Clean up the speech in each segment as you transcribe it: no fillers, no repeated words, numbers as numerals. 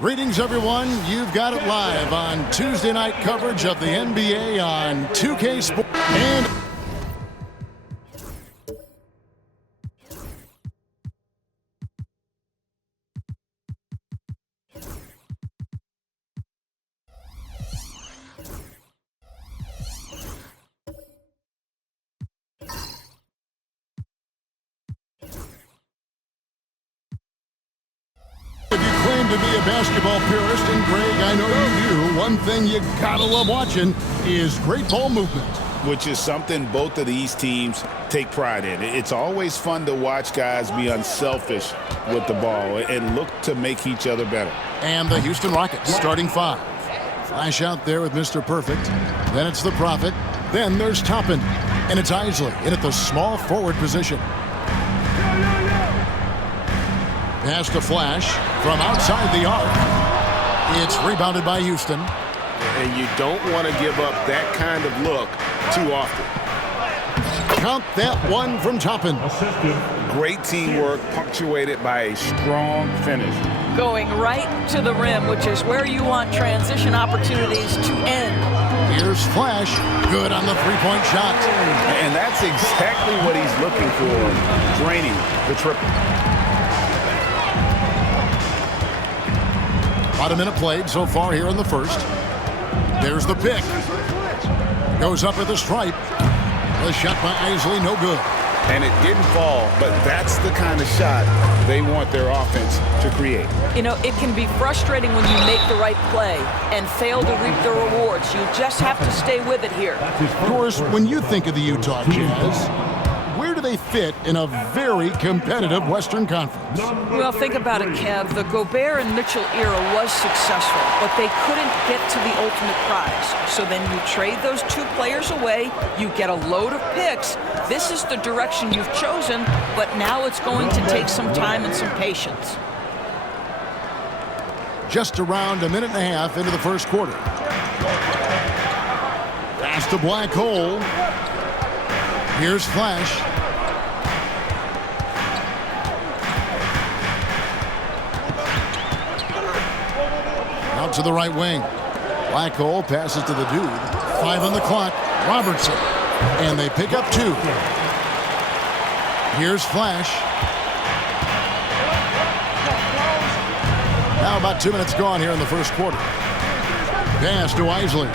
Greetings, everyone. You've got it live on Tuesday night coverage of the NBA on 2K Sports. And to be a basketball purist, and Greg, I know you do, one thing you gotta love watching is great ball movement. Which is something both of these teams take pride in. It's always fun to watch guys be unselfish with the ball and look to make each other better. And the Houston Rockets starting five. Flash out there with Mr. Perfect. Then it's the Prophet. Then there's Toppin. And it's Isley in at the small forward position. Pass to Flash from outside the arc. It's rebounded by Houston. And you don't want to give up that kind of look too often. Count that one from Toppin. Great teamwork punctuated by a strong finish. Going right to the rim, which is where you want transition opportunities to end. Here's Flash. Good on the three-point shot. And that's exactly what he's looking for, draining the triple. About a minute played so far here in the first. There's the pick. Goes up at the stripe. The shot by Isley, no good. And it didn't fall, but that's the kind of shot they want their offense to create. You know, it can be frustrating when you make the right play and fail to reap the rewards. You just have to stay with it here. Of course, when you think of the Utah Jazz, where do they fit in a very competitive Western Conference? Well, think about it, Kev. The Gobert and Mitchell era was successful, but they couldn't get to the ultimate prize. So then you trade those two players away, you get a load of picks. This is the direction you've chosen, but now it's going to take some time and some patience. Just around a minute and a half into the first quarter. Pass to Black Hole. Here's Flash. Out to the right wing. Black Hole passes to the dude. 5 on the clock. Robertson. And they pick up 2. Here's Flash. Now about 2 minutes gone here in the first quarter. Pass to Isley.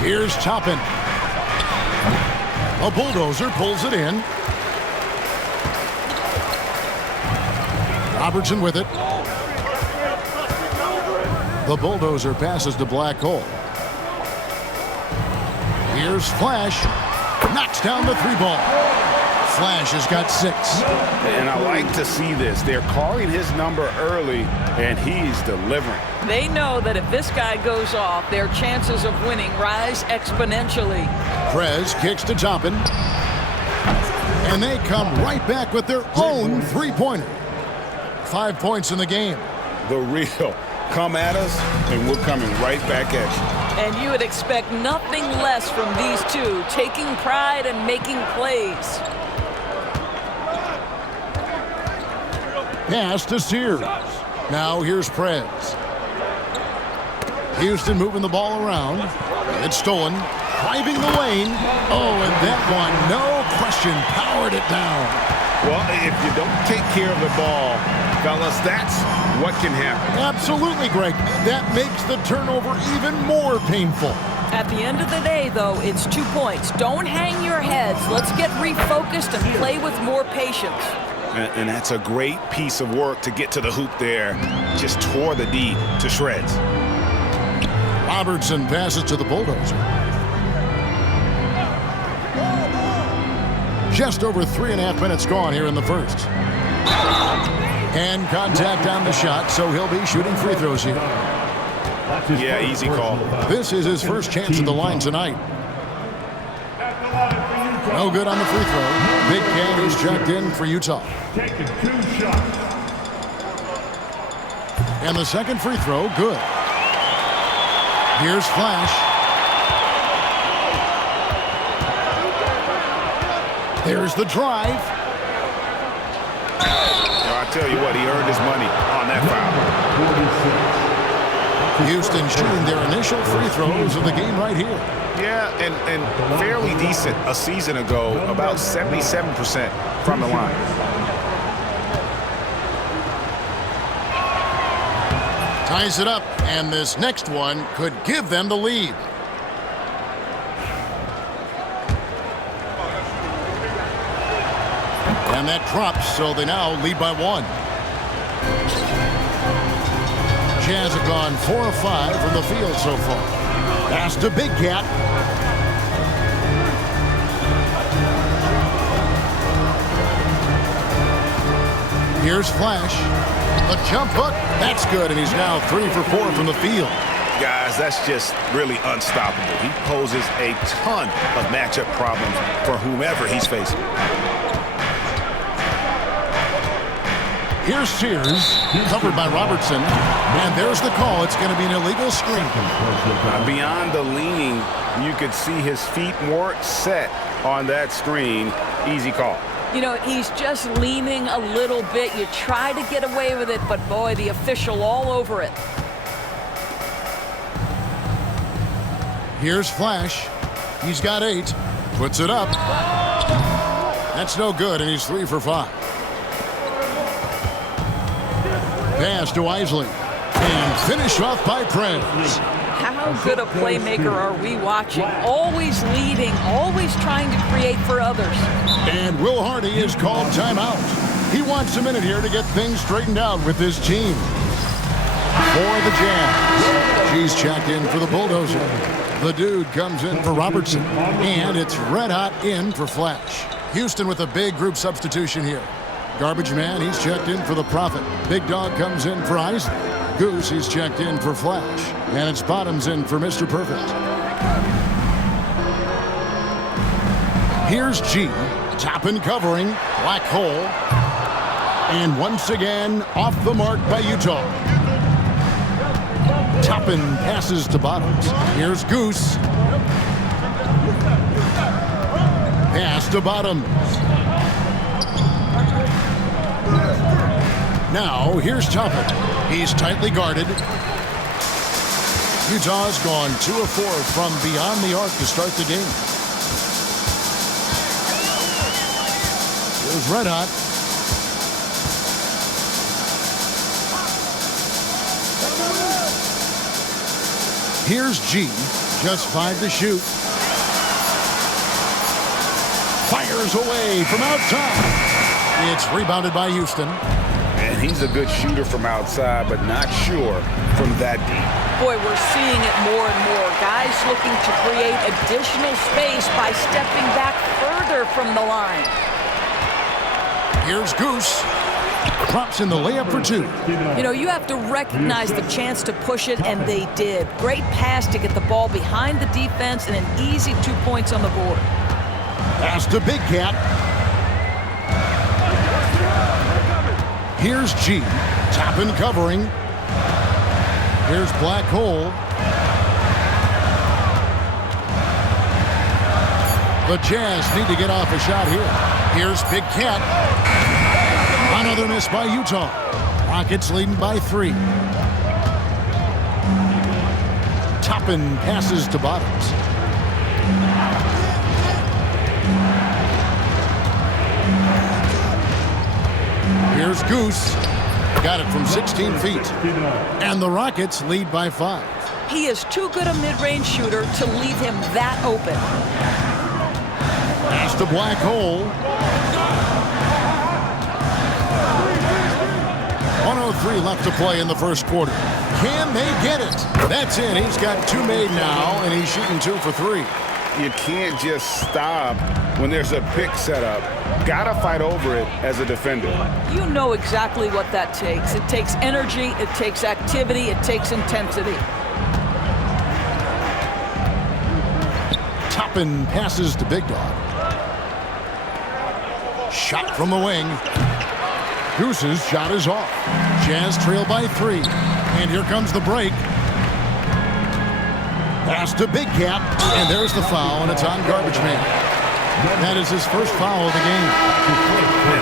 Here's Toppin. A bulldozer pulls it in. Robertson with it. The bulldozer passes to Black Hole. Here's Flash. Knocks down the 3-ball. Flash has got 6. And I like to see this. They're calling his number early, and he's delivering. They know that if this guy goes off, their chances of winning rise exponentially. Prez kicks to Toppin. And they come right back with their own three-pointer. 5 points in the game. The real come at us, and we're coming right back at you. And you would expect nothing less from these two, taking pride and making plays. Pass to Sears. Now here's Prez. Houston moving the ball around. It's stolen. Driving the lane. Oh, and that one, no question, powered it down. Well, if you don't take care of the ball, fellas, that's what can happen. Absolutely, Greg. That makes the turnover even more painful. At the end of the day, though, it's 2 points. Don't hang your heads. Let's get refocused and play with more patience. And that's a great piece of work to get to the hoop there. Just tore the D to shreds. Robertson passes to the bulldozer. Just over 3.5 minutes gone here in the first. And contact on the shot, so he'll be shooting free throws here. Yeah, easy call. This is his first chance at the line tonight. No good on the free throw. Big Cat is checked in for Utah. Taking 2 shots. And the second free throw, good. Here's Flash. There's the drive. I tell you what, he earned his money on that foul. Houston shooting their initial free throws of the game right here. Yeah, and fairly decent a season ago, about 77% from the line. Ties it up, and this next one could give them the lead. And that drops, so they now lead by 1. Jazz have gone 4 of 5 from the field so far. Pass to Big Cat. Here's Flash. A jump hook. That's good, and he's now 3 for 4 from the field. Guys, that's just really unstoppable. He poses a ton of matchup problems for whomever he's facing. Here's Sears, covered by Robertson. And there's the call. It's going to be an illegal screen. Beyond the leaning, you could see his feet weren't set on that screen. Easy call. You know, he's just leaning a little bit. You try to get away with it, but boy, the official all over it. Here's Flash. He's got 8. Puts it up. That's no good, and he's 3 for 5. Pass to Isley. And finish off by Prince. How good a playmaker are we watching? Always leading, always trying to create for others. And Will Hardy is called timeout. He wants a minute here to get things straightened out with his team. For the Jazz, she's checked in for the Bulldozer. The dude comes in for Robertson. And it's red hot in for Flash. Houston with a big group substitution here. Garbage man, he's checked in for the Prophet. Big Dog comes in for Isley. Goose, he's checked in for Flash. And it's Bottoms in for Mr. Perfect. Here's G. Top and covering. Black hole. And once again, off the mark by Utah. Toppin passes to Bottoms. Here's Goose. Pass to Bottoms. Now, here's Toppin. He's tightly guarded. Utah's gone 2 of 4 from beyond the arc to start the game. Here's Red Hot. Here's G. Just 5 to shoot. Fires away from outside. It's rebounded by Houston. And he's a good shooter from outside, but not sure from that deep. Boy, we're seeing it more and more. Guys looking to create additional space by stepping back further from the line. Here's Goose. Drops in the layup for 2. You know, you have to recognize the chance to push it, and they did. Great pass to get the ball behind the defense and an easy 2 points on the board. Pass to Big Cat. Here's G. Top and covering. Here's Black Hole. The Jazz need to get off a shot here. Here's Big Cat. Another miss by Utah. Rockets leading by 3. Toppin passes to Bottoms. Here's Goose. Got it from 16 feet. And the Rockets lead by 5. He is too good a mid-range shooter to leave him that open. Pass to Black Hole. 1:03 left to play in the first quarter. Can they get it? That's it. He's got 2 made now, and he's shooting 2 for 3. You can't just stop when there's a pick set up. Gotta fight over it as a defender. You know exactly what that takes. It takes energy, it takes activity, it takes intensity. Toppin passes to Big Dog. Shot from the wing. Goose's shot is off. Jazz trail by 3. And here comes the break. Pass to Big Cat. And there's the foul, and it's on Garbage Man. That is his first foul of the game.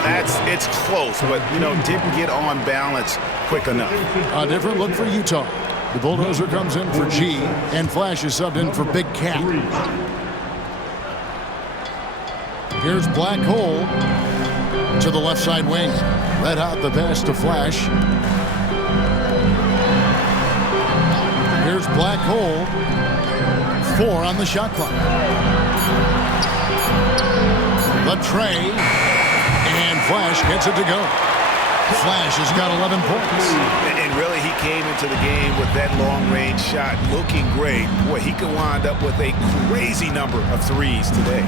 And it's close, but, didn't get on balance quick enough. A different look for Utah. The bulldozer comes in for G, and Flash is subbed in for Big Cat. Here's Black Hole to the left side wing. Red Hot the pass to Flash. Here's Black Hole. 4 on the shot clock. The tray, and Flash gets it to go. Flash has got 11 points. And really, he came into the game with that long-range shot looking great. Boy, he could wind up with a crazy number of threes today.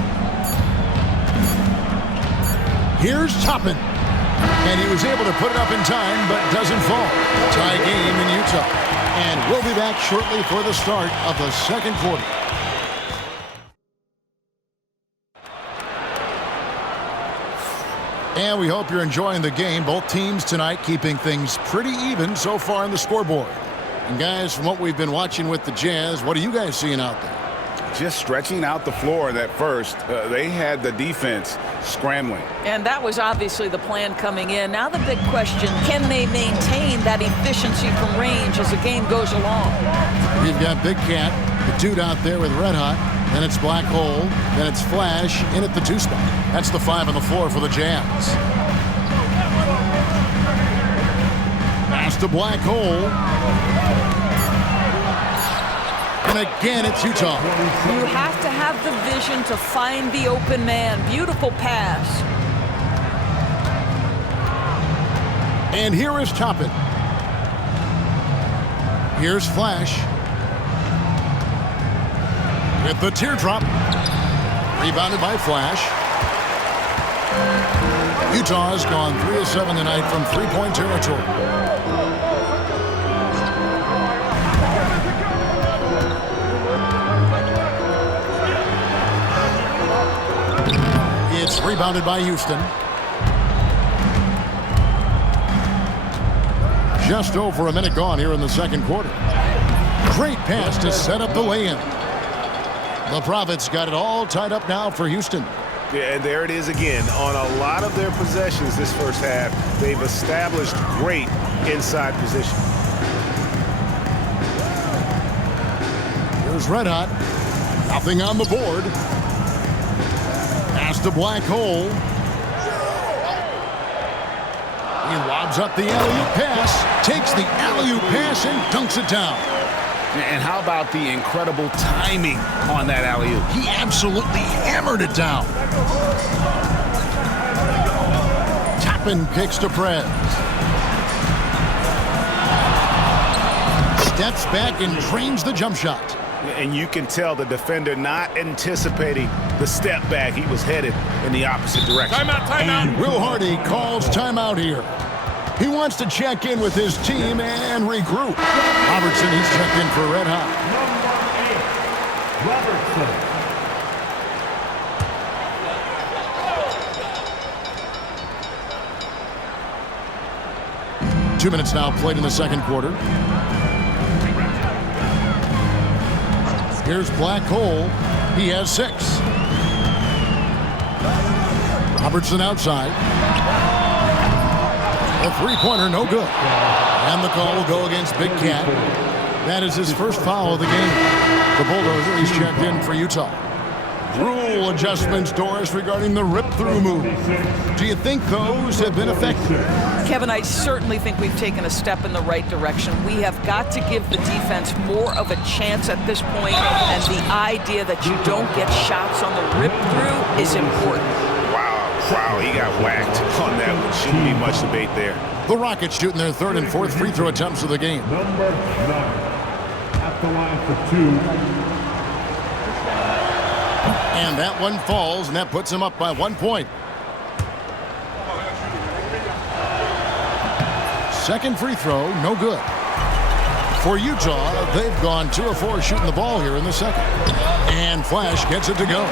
Here's Toppin. And he was able to put it up in time, but doesn't fall. Tie game in Utah. And we'll be back shortly for the start of the second quarter. And we hope you're enjoying the game. Both teams tonight keeping things pretty even so far on the scoreboard. And guys, from what we've been watching with the Jazz, what are you guys seeing out there? Just stretching out the floor in that first. They had the defense scrambling. And that was obviously the plan coming in. Now the big question, can they maintain that efficiency from range as the game goes along? We've got Big Cat, the dude out there with Red Hot. Then it's Black Hole. Then it's Flash in at the 2 spot. That's the 5 on the floor for the Jazz. Pass to Black Hole. And again, it's Utah. You have to have the vision to find the open man. Beautiful pass. And here is Toppin. Here's Flash. With the teardrop. Rebounded by Flash. Utah has gone 3 of 7 tonight from three-point territory. It's rebounded by Houston. Just over a minute gone here in the second quarter. Great pass to set up the lay-in. The Prophets got it all tied up now for Houston. Yeah, and there it is again. On a lot of their possessions this first half, they've established great inside position. Here's Red Hot. Nothing on the board. Pass to Black Hole. He lobs up the alley-oop pass, takes the alley-oop pass and dunks it down. And how about the incredible timing on that alley-oop? He absolutely hammered it down. Toppin kicks to Prez. Steps back and drains the jump shot. And you can tell the defender not anticipating the step back. He was headed in the opposite direction. Timeout, timeout. And Will Hardy calls timeout here. He wants to check in with his team and regroup. Robertson, he's checked in for Red Hot. Robertson. 2 minutes now played in the second quarter. Here's Black Hole. He has 6. Robertson outside. A three-pointer, no good. And the call will go against Big Cat. That is his first foul of the game. The bulldozer, he's checked in for Utah. Rule adjustments, Doris, regarding the rip-through move. Do you think those have been effective? Kevin, I certainly think we've taken a step in the right direction. We have got to give the defense more of a chance at this point, and the idea that you don't get shots on the rip-through is important. Wow, he got whacked on that one. Shouldn't be much debate there. The Rockets shooting their 3rd and 4th free throw attempts of the game. Number 9 at the line for 2. And that one falls, and that puts him up by 1 point. Second free throw, no good. For Utah, they've gone 2 of 4 shooting the ball here in the second. And Flash gets it to go.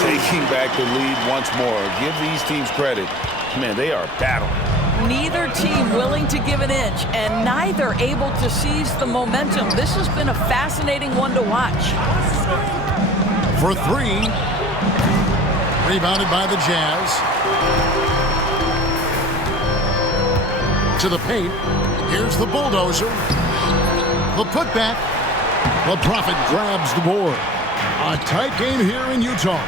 Taking back the lead once more. Give these teams credit. Man, they are battling. Neither team willing to give an inch, and neither able to seize the momentum. This has been a fascinating one to watch. For 3. Rebounded by the Jazz. To the paint. Here's the bulldozer. The putback. The Prophet grabs the board. A tight game here in Utah.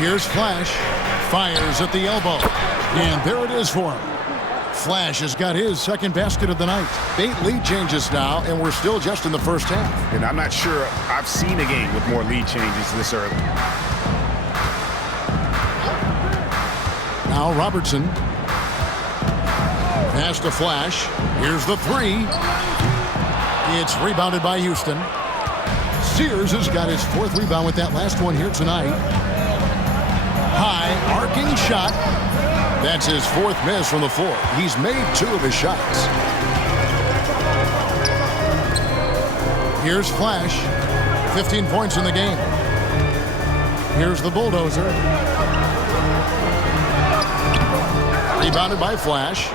Here's Flash. Fires at the elbow. And there it is for him. Flash has got his second basket of the night. 8 lead changes now, and we're still just in the first half. And I'm not sure I've seen a game with more lead changes this early. Now Robertson. Pass to Flash. Here's the three. It's rebounded by Houston. Sears has got his 4th rebound with that last one here tonight. High arcing shot. That's his 4th miss from the floor. He's made 2 of his shots. Here's Flash. 15 points in the game. Here's the bulldozer. Rebounded by Flash.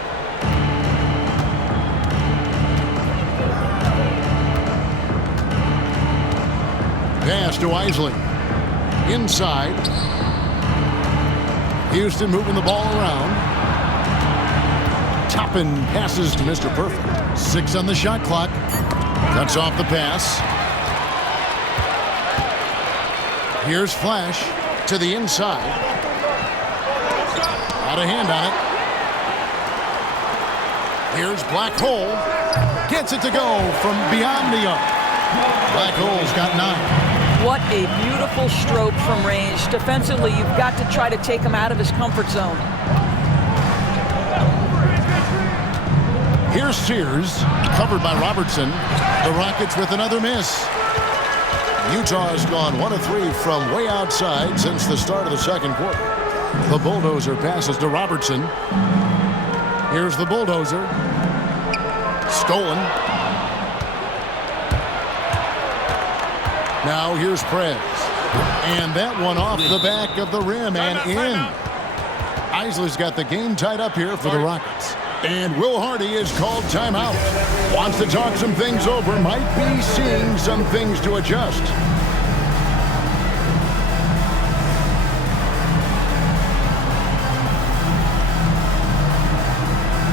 Pass to Isley. Inside. Houston moving the ball around. Toppin passes to Mr. Perfect. 6 on the shot clock. Cuts off the pass. Here's Flash to the inside. Out of hand on it. Here's Black Hole. Gets it to go from beyond the arc. Black Hole's got 9. What a beautiful stroke from range. Defensively, you've got to try to take him out of his comfort zone. Here's Sears, covered by Robertson. The Rockets with another miss. Utah has gone 1 of 3 from way outside since the start of the second quarter. The bulldozer passes to Robertson. Here's the bulldozer. Stolen. Now here's Prez. And that one off the back of the rim and in. Isley's got the game tied up here for the Rockets. And Will Hardy is called timeout. Wants to talk some things over. Might be seeing some things to adjust.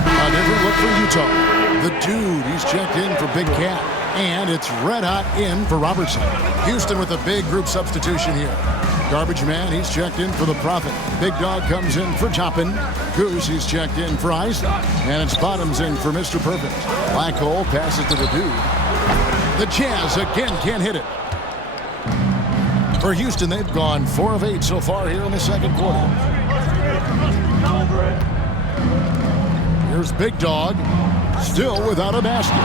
A different look for Utah. The dude, he's checked in for Big Cat. And it's red hot in for Robertson. Houston with a big group substitution here. Garbage man, he's checked in for the Prophet. Big Dog comes in for Toppin. Goose, he's checked in for Ice. And it's Bottoms in for Mr. Perfect. Black Hole passes to the dude. The Jazz again can't hit it. For Houston, they've gone 4 of 8 so far here in the second quarter. Here's Big Dog, still without a basket.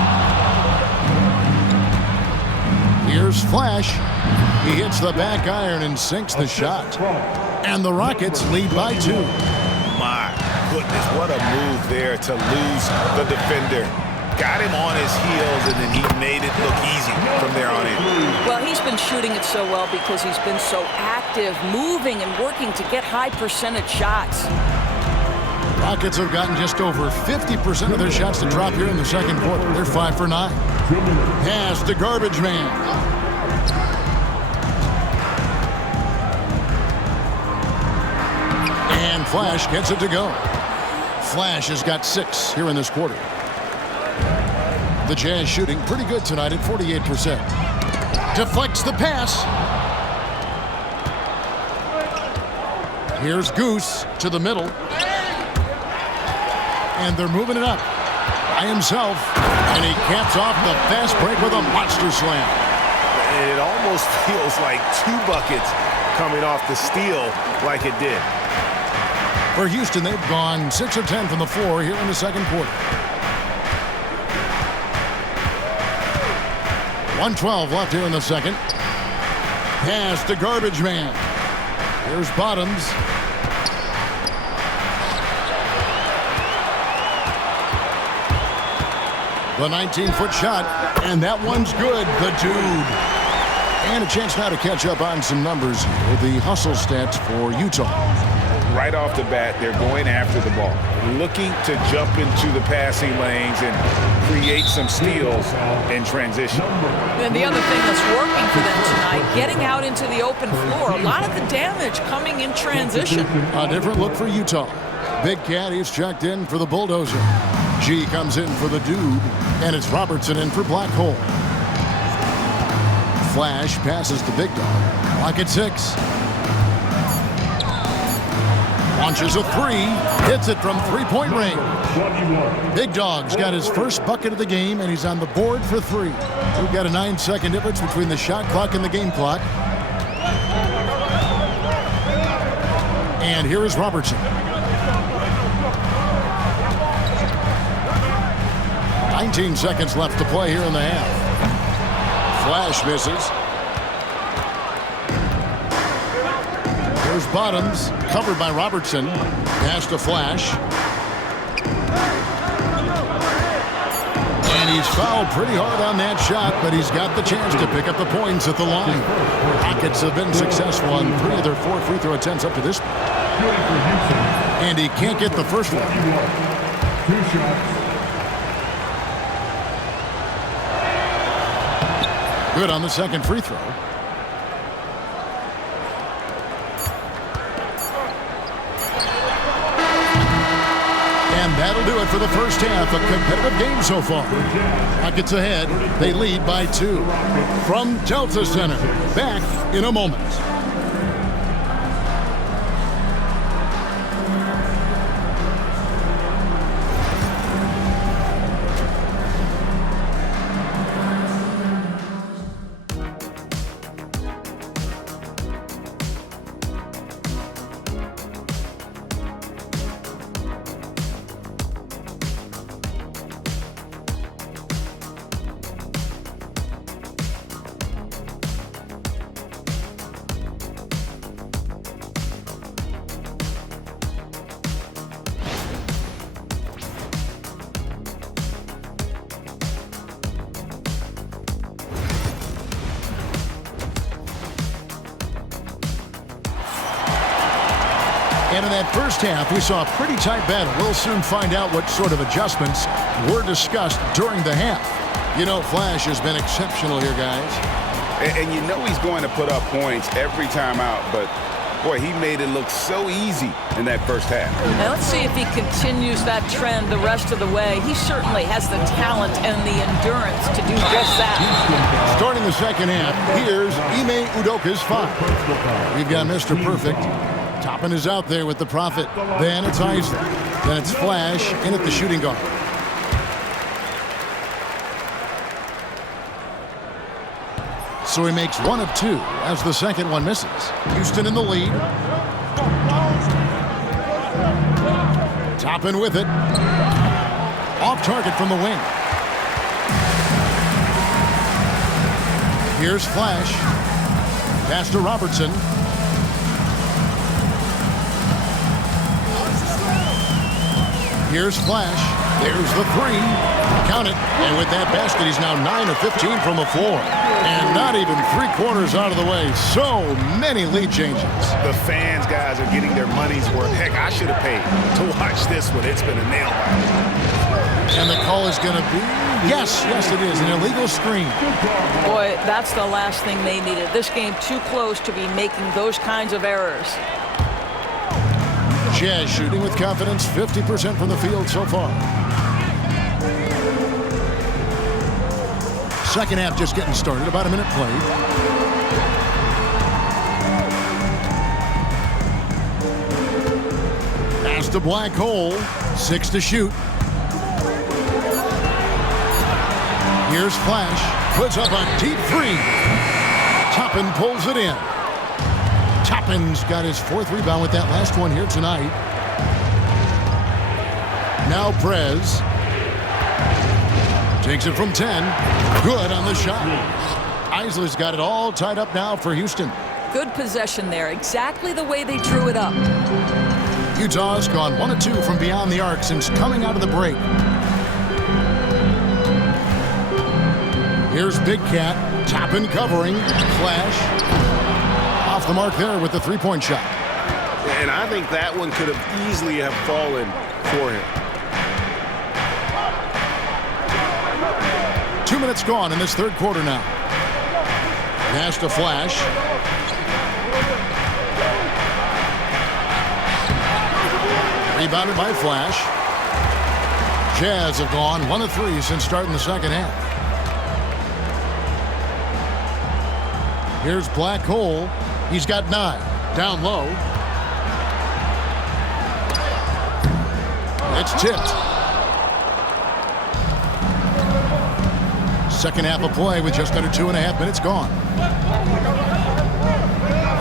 Here's Flash. He hits the back iron and sinks the shot. And the Rockets lead by 2. My goodness, what a move there to lose the defender. Got him on his heels, and then he made it look easy from there on in. Well, he's been shooting it so well because he's been so active, moving and working to get high percentage shots. Rockets have gotten just over 50% of their shots to drop here in the second quarter. They're 5 for 9. Pass to Garbage Man. And Flash gets it to go. Flash has got 6 here in this quarter. The Jazz shooting pretty good tonight at 48%. Deflects the pass. Here's Goose to the middle. And they're moving it up by himself. And he caps off the fast break with a monster slam. And it almost feels like 2 buckets coming off the steal like it did. For Houston, they've gone 6 of 10 from the floor here in the second quarter. 1:12 left here in the second. Pass to Garbage Man. Here's Bottoms. The 19-foot shot, and that one's good. The dude. And a chance now to catch up on some numbers here. The hustle stats for Utah. Right off the bat, they're going after the ball, looking to jump into the passing lanes and create some steals in transition. And the other thing that's working for them tonight getting out into the open floor. A lot of the damage coming in transition. A different look for Utah. Big Cat is checked in for the Bulldozer. G comes in for the Dude, and it's Robertson in for Black Hole. Flash passes to Big Dog. Clock at 6. Launches a 3. Hits it from three-point range. Big Dog's got his first bucket of the game, and he's on the board for 3. We've got a 9-second difference between the shot clock and the game clock. And here is Robertson. 19 seconds left to play here in the half. Flash misses. There's Bottoms, covered by Robertson. Pass to Flash. And he's fouled pretty hard on that shot, but he's got the chance to pick up the points at the line. Rockets have been successful on 3 of their 4 free throw attempts up to this point. And he can't get the first one. 2 shots. Good on the second free throw. And that'll do it for the first half. A competitive game so far. Rockets ahead. They lead by 2. From Delta Center. Back in a moment. And in that first half, we saw a pretty tight battle. We'll soon find out what sort of adjustments were discussed during the half. You know, Flash has been exceptional here, guys. And you know he's going to put up points every time out, but boy, he made it look so easy in that first half. Now let's see if he continues that trend the rest of the way. He certainly has the talent and the endurance to do just that. Starting the second half, here's Ime Udoka's 5. We've got Mr. Perfect. Toppin is out there with the Prophet. Then it's Isaac. Then it's Flash in at the shooting guard. So he makes 1 of 2 as the second one misses. Houston in the lead. Toppin with it. Off target from the wing. Here's Flash. Pass to Robertson. Here's Flash. There's the 3. Count it. And with that basket, he's now 9 of 15 from the floor. And not even 3/4 out of the way. So many lead changes. The fans, guys, are getting their money's worth. Heck, I should have paid to watch this one. It's been a nail biter. And the call is going to be, yes, it is, an illegal screen. Boy, that's the last thing they needed. This game too close to be making those kinds of errors. Jazz shooting with confidence, 50% from the field so far. Second half just getting started, about a minute played. Pass to Black Hole, 6 to shoot. Here's Flash, puts up a deep 3. Toppin pulls it in. Toppin's got his 4th rebound with that last one here tonight. Now Prez takes it from 10. Good on the shot. Isley's got it all tied up now for Houston. Good possession there, exactly the way they drew it up. Utah's gone 1 of 2 from beyond the arc since coming out of the break. Here's Big Cat, Toppin covering, Flash. Off the mark there with the 3-point shot. And I think that one could have easily have fallen for him. 2 minutes gone in this third quarter now. Pass to Flash. Rebounded by Flash. Jazz have gone 1 of 3 since starting the second half. Here's Black Hole. He's got 9. Down low. It's tipped. Second half of play with just under 2.5 minutes gone.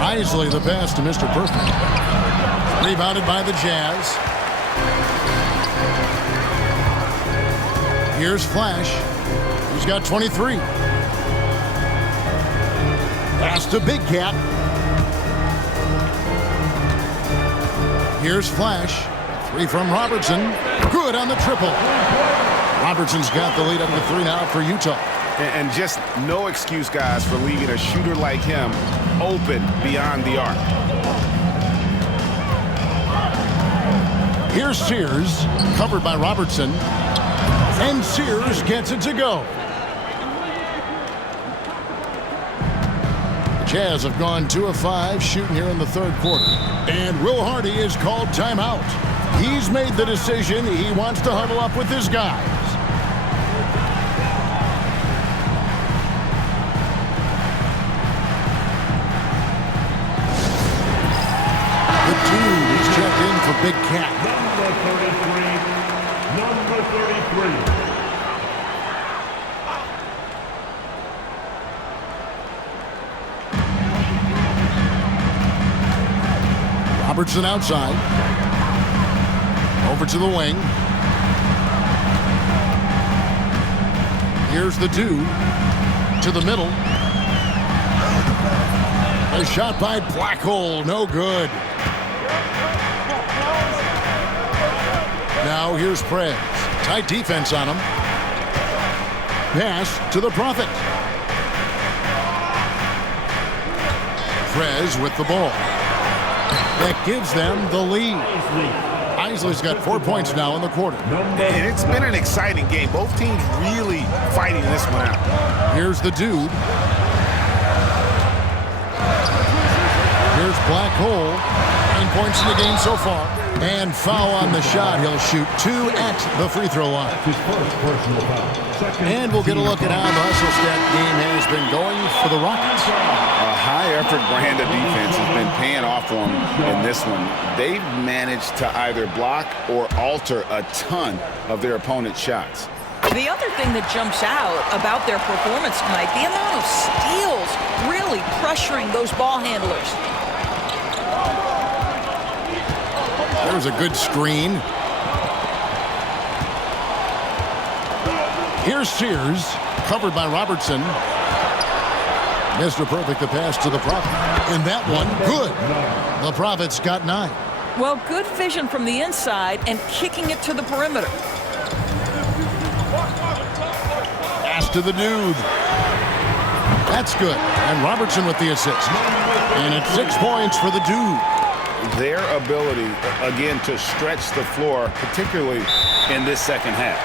Isley the pass to Mr. Perfect. Rebounded by the Jazz. Here's Flash. He's got 23. Pass to Big Cat. Here's Flash. 3 from Robertson. Good on the triple. Robertson's got the lead up to 3 now for Utah. And just no excuse, guys, for leaving a shooter like him open beyond the arc. Here's Sears, covered by Robertson. And Sears gets it to go. The Jazz have gone 2 of 5 shooting here in the third quarter. And Will Hardy is called timeout. He's made the decision. He wants to huddle up with his guys. The dude is checked in for Big Cat. Number 33. Robertson outside. Over to the wing. Here's the dude. To the middle. A shot by Black Hole. No good. Now here's Prez. Tight defense on him. Pass to the Prophet. Prez with the ball. That gives them the lead. Isley's got 4 points now in the quarter. And it's been an exciting game. Both teams really fighting this one out. Here's the dude. Here's Black Hole. 9 points in the game so far. And foul on the shot. He'll shoot 2 at the free throw line. His first personal foul. And we'll get a look at how the hustle stat game has been going for the Rockets. A high-effort brand of defense has been paying off for them in this one. They've managed to either block or alter a ton of their opponent's shots. The other thing that jumps out about their performance tonight, the amount of steals really pressuring those ball handlers. There's a good screen. Here's Sears, covered by Robertson. Mr. Perfect, the pass to the Prophet. And that one, good. The Prophet's got 9. Well, good vision from the inside and kicking it to the perimeter. Pass to the dude. That's good. And Robertson with the assist. And it's 6 points for the dude. Their ability, again, to stretch the floor, particularly in this second half.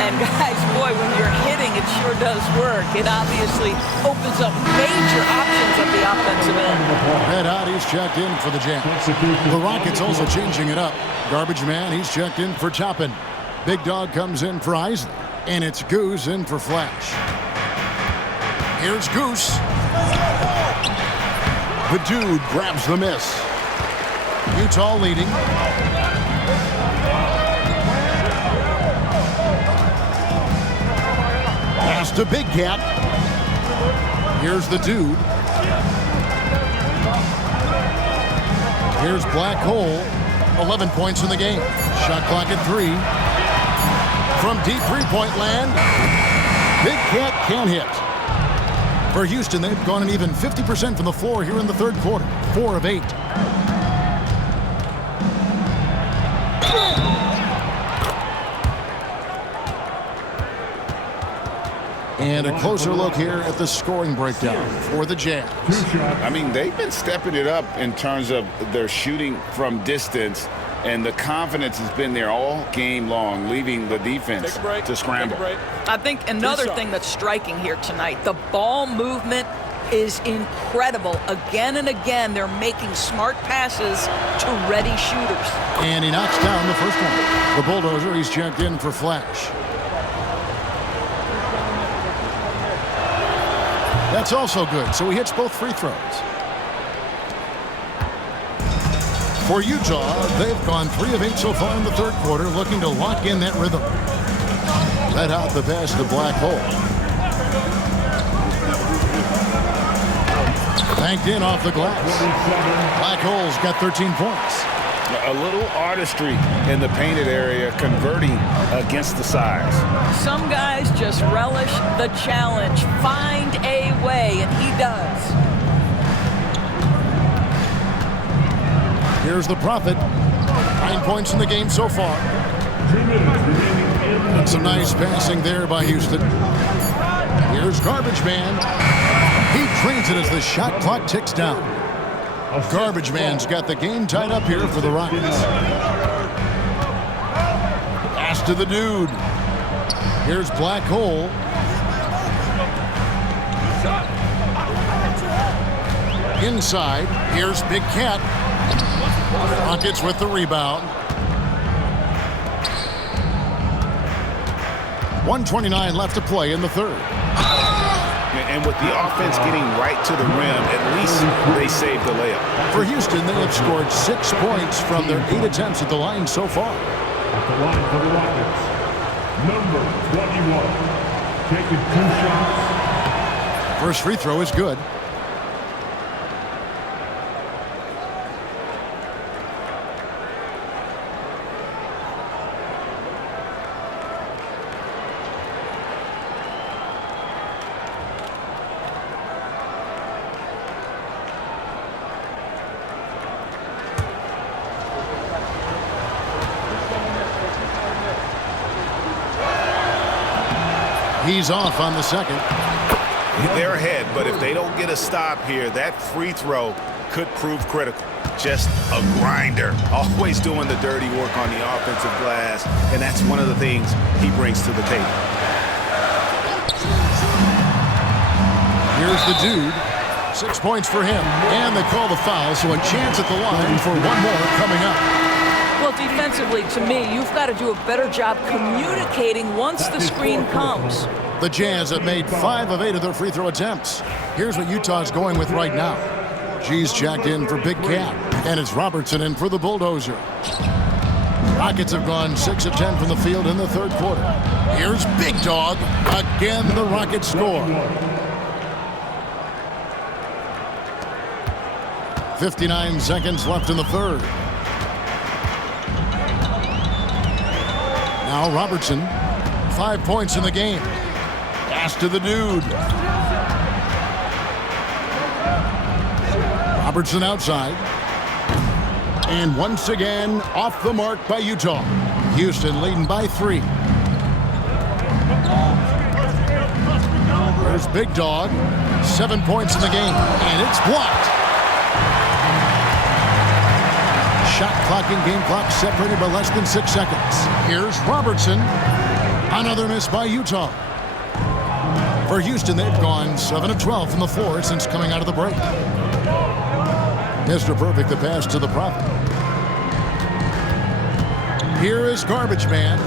And guys, boy, when you're hitting, it sure does work. It obviously opens up major options at the offensive end. Red Hot, he's checked in for the Jam. The Rockets also changing it up. Garbage Man, he's checked in for Toppin. Big Dog comes in for Isley. And it's Goose in for Flash. Here's Goose. The dude grabs the miss. Utah leading. Pass to Big Cat. Here's the dude. Here's Black Hole. 11 points in the game. Shot clock at 3. From deep three-point land, Big Cat can't hit. For Houston, they've gone an even 50% from the floor here in the third quarter. 4 of 8. And a closer look here at the scoring breakdown for the Jazz. I mean, they've been stepping it up in terms of their shooting from distance, and the confidence has been there all game long, leaving the defense to scramble. I think another thing that's striking here tonight, the ball movement is incredible. Again and again, they're making smart passes to ready shooters. And he knocks down the first one. The bulldozer, he's checked in for Flash. That's also good, so he hits both free throws. For Utah, they've gone 3 of 8 so far in the third quarter, looking to lock in that rhythm. Let out the pass to Black Hole. Banked in off the glass. Black Hole's got 13 points. A little artistry in the painted area, converting against the size. Some guys just relish the challenge. Find a way, and he does. Here's the Prophet. 9 points in the game so far. And some nice passing there by Houston. Here's Garbage Man. He trains it as the shot clock ticks down. Garbage Man's got the game tied up here for the Rockets. Pass to the dude. Here's Black Hole. Inside, here's Big Cat. Rockets with the rebound. 1:29 left to play in the third. And with the offense getting right to the rim, at least they saved the layup. For Houston, they have scored 6 points from their 8 attempts at the line so far. At the line for the Rockets, number 21, taking 2 shots. First free throw is good. He's off on the second. They're ahead, but if they don't get a stop here, that free throw could prove critical. Just a grinder, always doing the dirty work on the offensive glass, and that's one of the things he brings to the table. Here's the dude. 6 points for him. And they call the foul, so a chance at the line for one more coming up. Well, defensively, to me, you've got to do a better job communicating once the screen comes. The Jazz have made 5 of 8 of their free throw attempts. Here's what Utah's going with right now. G's checked in for Big Cat, and it's Robertson in for the bulldozer. Rockets have gone 6 of 10 from the field in the third quarter. Here's Big Dog. Again, the Rockets score. 59 seconds left in the third. Now Robertson, 5 points in the game. Pass to the dude. Robertson outside. And once again, off the mark by Utah. Houston leading by 3. There's Big Dog. 7 points in the game. And it's blocked. Shot clock and game clock separated by less than 6 seconds. Here's Robertson. Another miss by Utah. For Houston, they've gone 7 of 12 from the floor since coming out of the break. Mr. Perfect, the pass to the Prophet. Here is Garbage Man.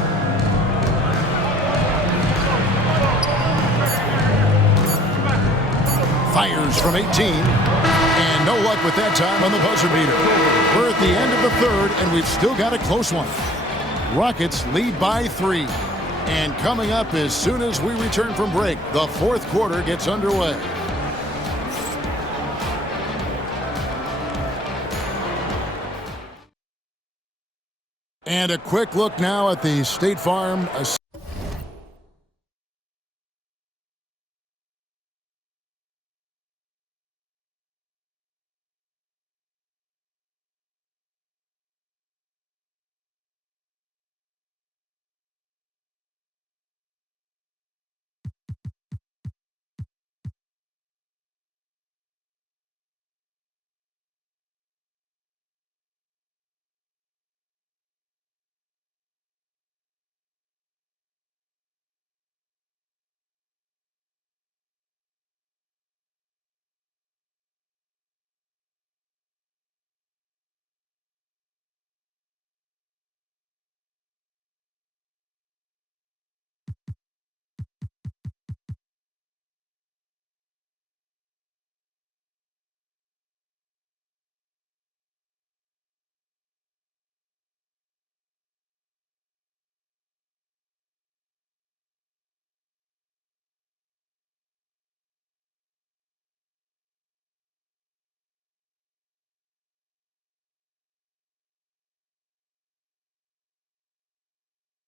Fires from 18. And no luck with that time on the buzzer beater. We're at the end of the third, and we've still got a close one. Rockets lead by 3. And coming up as soon as we return from break, the fourth quarter gets underway. And a quick look now at the State Farm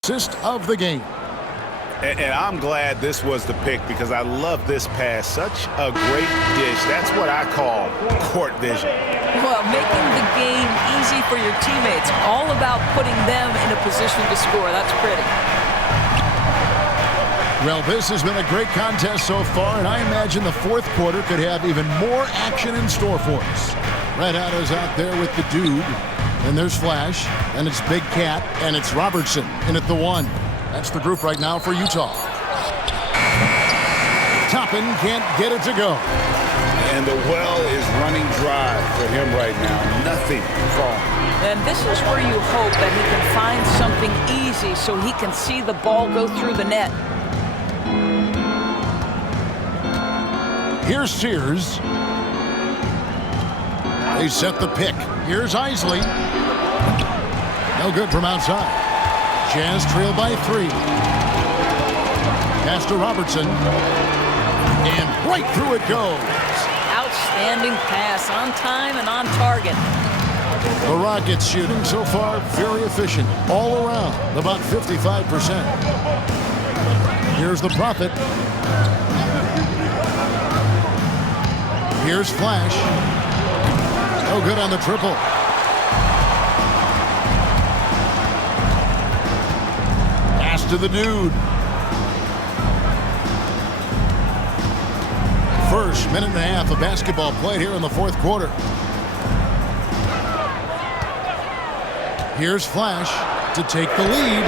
assist of the game. And I'm glad this was the pick because I love this pass. Such a great dish. That's what I call court vision. Well, making the game easy for your teammates. All about putting them in a position to score. That's pretty. Well, this has been a great contest so far, and I imagine the fourth quarter could have even more action in store for us. Red Otto's out there with the dude, and there's Flash, and it's Big Cat, and it's Robertson in at the 1. That's the group right now for Utah. Toppin can't get it to go. And the well is running dry for him right now. Nothing falling. And this is where you hope that he can find something easy so he can see the ball go through the net. Here's Sears. They set the pick. Here's Isley. No good from outside. Jazz trail by 3. Pass to Robertson. And right through it goes. Outstanding pass, on time and on target. The Rockets shooting so far very efficient. All around, about 55%. Here's the Prophet. Here's Flash. No good on the triple. Pass to the dude. First minute and a half of basketball played here in the fourth quarter. Here's Flash to take the lead.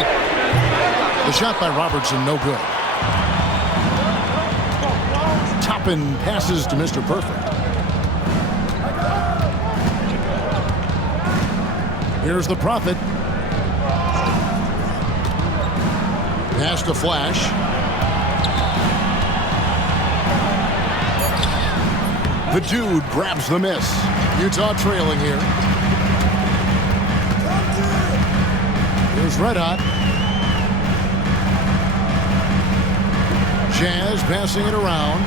The shot by Robertson, no good. Toppin passes to Mr. Perfect. Here's the Prophet. Pass to Flash. The dude grabs the miss. Utah trailing here. Here's Red Hot. Jazz passing it around.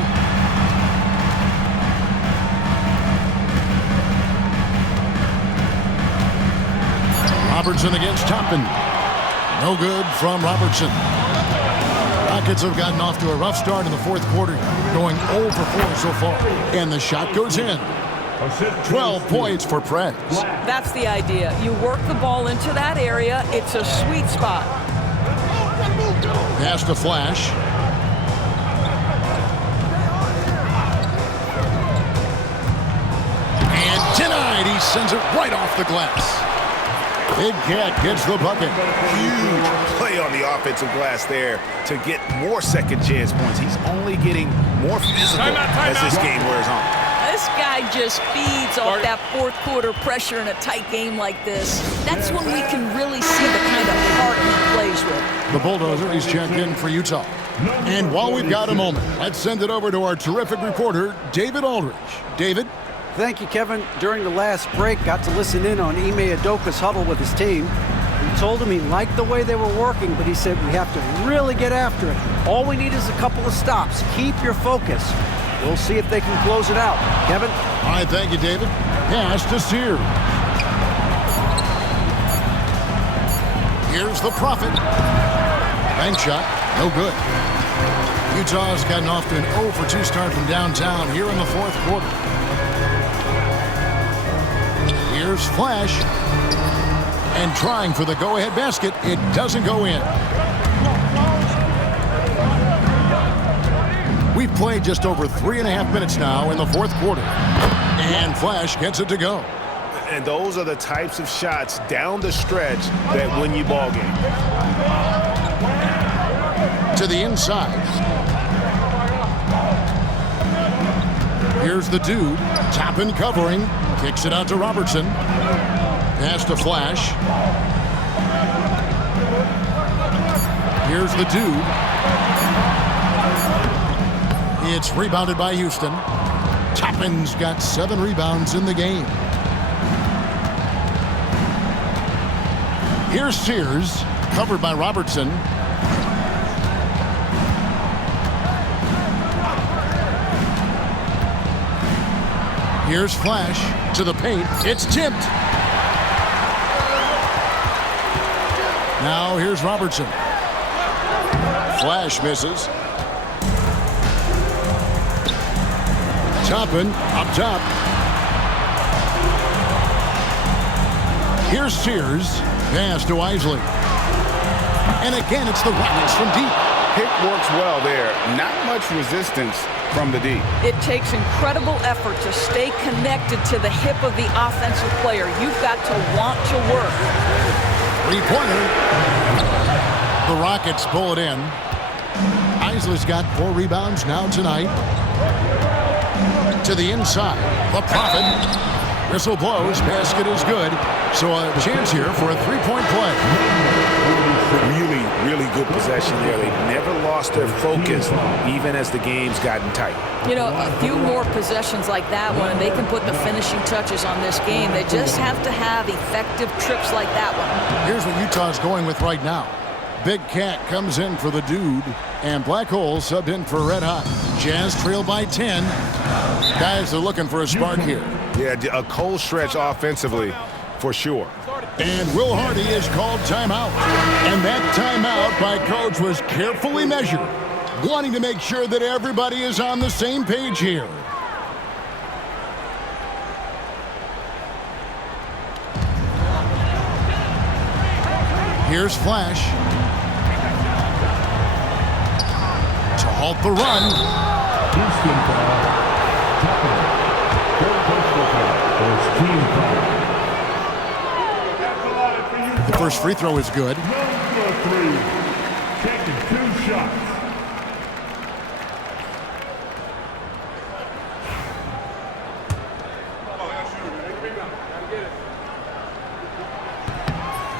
Robertson against Toppin. No good from Robertson. Rockets have gotten off to a rough start in the fourth quarter, going 0 for 4 so far. And the shot goes in. 12 points for Preds. That's the idea. You work the ball into that area. It's a sweet spot. Pass to Flash. And denied. He sends it right off the glass. Big Cat gets the bucket. Huge play on the offensive glass there to get more second chance points. He's only getting more physical as this game wears on. This guy just feeds off that fourth quarter pressure in a tight game like this. That's when we can really see the kind of heart he plays with. The Bulldozer, he's checked in for Utah. And while we've got a moment, let's send it over to our terrific reporter, David Aldridge. David? Thank you, Kevin. During the last break, got to listen in on Ime Udoka's huddle with his team. He told him he liked the way they were working, but he said we have to really get after it. All we need is a couple of stops. Keep your focus. We'll see if they can close it out. Kevin? All right, thank you, David. Pass to Sears. Here's the Prophet. Bank shot, no good. Utah's gotten off to an 0 for 2 start from downtown here in the fourth quarter. Here's Flash. And trying for the go-ahead basket. It doesn't go in. We've played just over 3.5 minutes now in the fourth quarter. And Flash gets it to go. And those are the types of shots down the stretch that win you ball games. To the inside. Here's the dude. Toppin covering. Kicks it out to Robertson. Pass to Flash. Here's the dude. It's rebounded by Houston. Toppin's got 7 rebounds in the game. Here's Sears, covered by Robertson. Here's Flash to the paint. It's tipped. Now here's Robertson. Flash misses. Toppin up top. Here's Sears. Pass to Isley. And again, it's the Rockets from deep. Pick works well there. Not much resistance from the D. It takes incredible effort to stay connected to the hip of the offensive player. You've got to want to work. Three-pointer. The Rockets pull it in. Isley's got 4 rebounds now tonight. To the inside. The Prophet. Whistle blows. Basket is good. So a chance here for a three-point play. Really, really good possession there. They've never lost their focus, even as the game's gotten tight. You know, a few more possessions like that one, and they can put the finishing touches on this game. They just have to have effective trips like that one. Here's what Utah's going with right now. Big Cat comes in for the Dude, and Black Hole subbed in for Red Hot. Jazz trail by 10. Guys are looking for a spark here. Yeah, a cold stretch offensively, for sure. And Will Hardy is called timeout. And that timeout by Coach was carefully measured, wanting to make sure that everybody is on the same page here. Here's Flash. To halt the run. Houston foul. Toppin. Third personal foul. First team foul. The first free throw is good. Number 3. Taking 2 shots.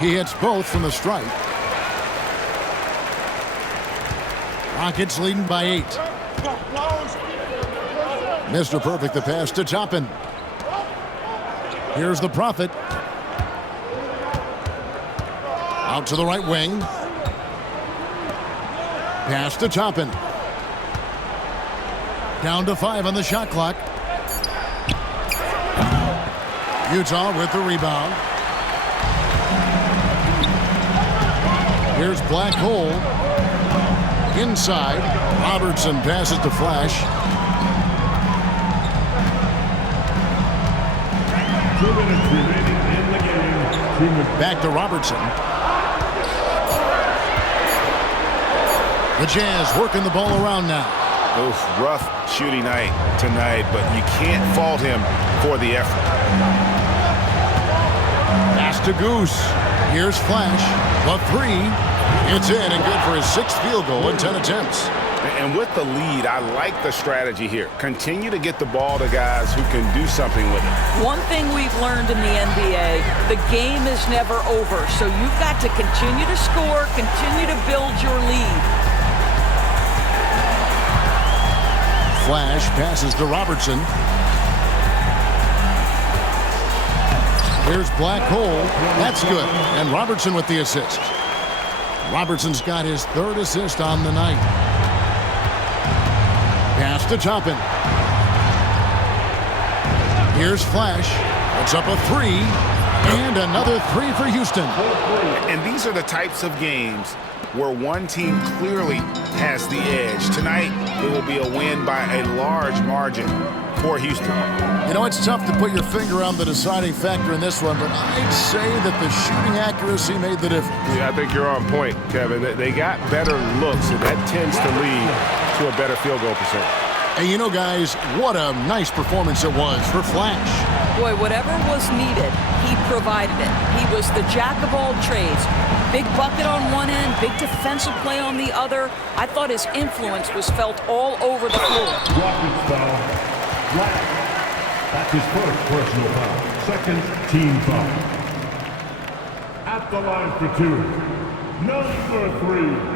He hits both from the stripe. Rockets leading by 8. Mr. Perfect, the pass to Toppin. Here's the Prophet. Out to the right wing. Pass to Toppin. Down to 5 on the shot clock. Utah with the rebound. Here's Black Hole. Inside. Robertson passes to Flash. 2 minutes remaining in the game. Back to Robertson. The Jazz working the ball around now. Oof, rough shooting night tonight, but you can't fault him for the effort. Pass to Goose. Here's Flash. The 3. It's in and good for his 6th field goal in 10 attempts. And with the lead, I like the strategy here. Continue to get the ball to guys who can do something with it. One thing we've learned in the NBA, the game is never over. So you've got to continue to score, continue to build your lead. Flash passes to Robertson. Here's Black Hole. That's good. And Robertson with the assist. Robertson's got his 3rd assist on the night. Pass to Toppin. Here's Flash. It's up a 3. And another 3 for Houston. And these are the types of games where one team clearly has the edge. Tonight, it will be a win by a large margin for Houston. You know, it's tough to put your finger on the deciding factor in this one, but I'd say that the shooting accuracy made the difference. Yeah, I think you're on point, Kevin. They got better looks, and that tends to lead to a better field goal percentage. And you know, guys, what a nice performance it was for Flash. Boy, whatever was needed, he provided it. He was the jack of all trades. Big bucket on one end, big defensive play on the other. I thought his influence was felt all over the floor. Rockets foul. Flash. That's his first personal foul. 2nd team foul. At the line for 2. Number 3.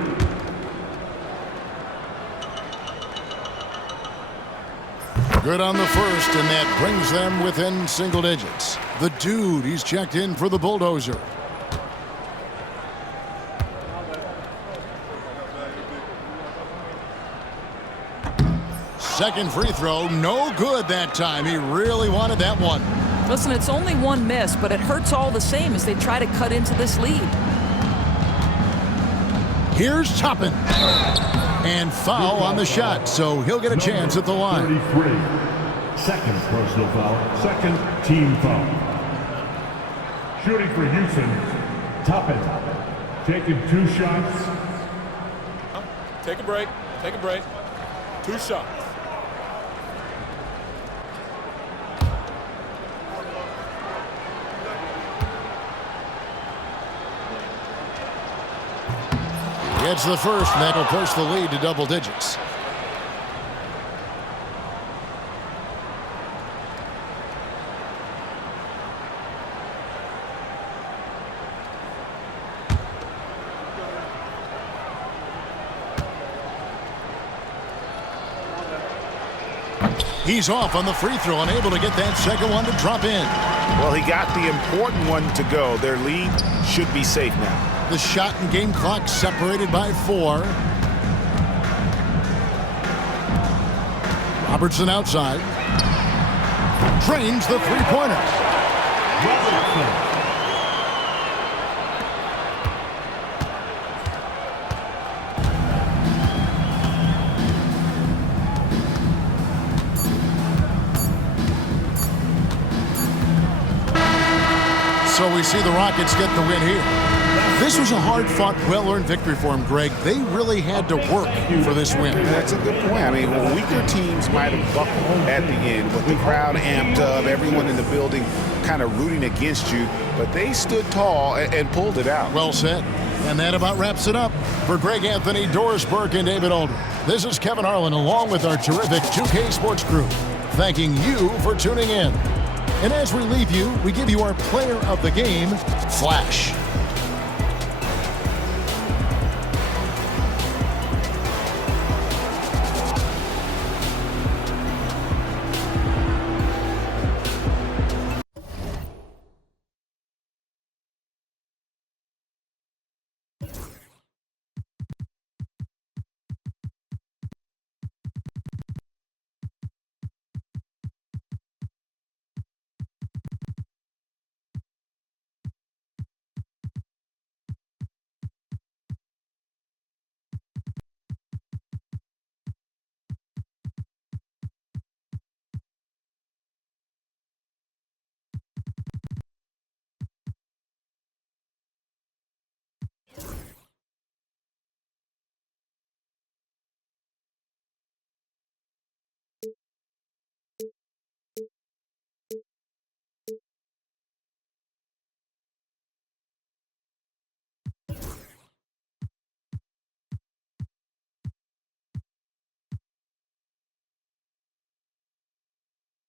Good on the first, and that brings them within single digits. The Dude, he's checked in for the Bulldozer. Second free throw, no good that time. He really wanted that one. Listen, it's only one miss, but it hurts all the same as they try to cut into this lead. Here's Toppin. And foul on the shot, so he'll get a chance at the line. 33. Second personal foul. Second team foul. Shooting for Houston, Toppin. Taking 2 shots. Take a break. Take a break. 2 shots. Gets the first, and that'll push the lead to double digits. He's off on the free throw, unable to get that second one to drop in. Well, he got the important one to go. Their lead should be safe now. The shot and game clock separated by 4. Robertson outside. Drains the three-pointer. So we see the Rockets get the win here. This was a hard-fought, well-earned victory for them, Greg. They really had to work for this win. That's a good point. I mean, weaker teams might have buckled at the end, with the crowd amped up, everyone in the building kind of rooting against you, but they stood tall and pulled it out. Well said. And that about wraps it up. For Greg Anthony, Doris Burke, and David Aldridge, this is Kevin Harlan along with our terrific 2K Sports crew, thanking you for tuning in. And as we leave you, we give you our player of the game, Flash.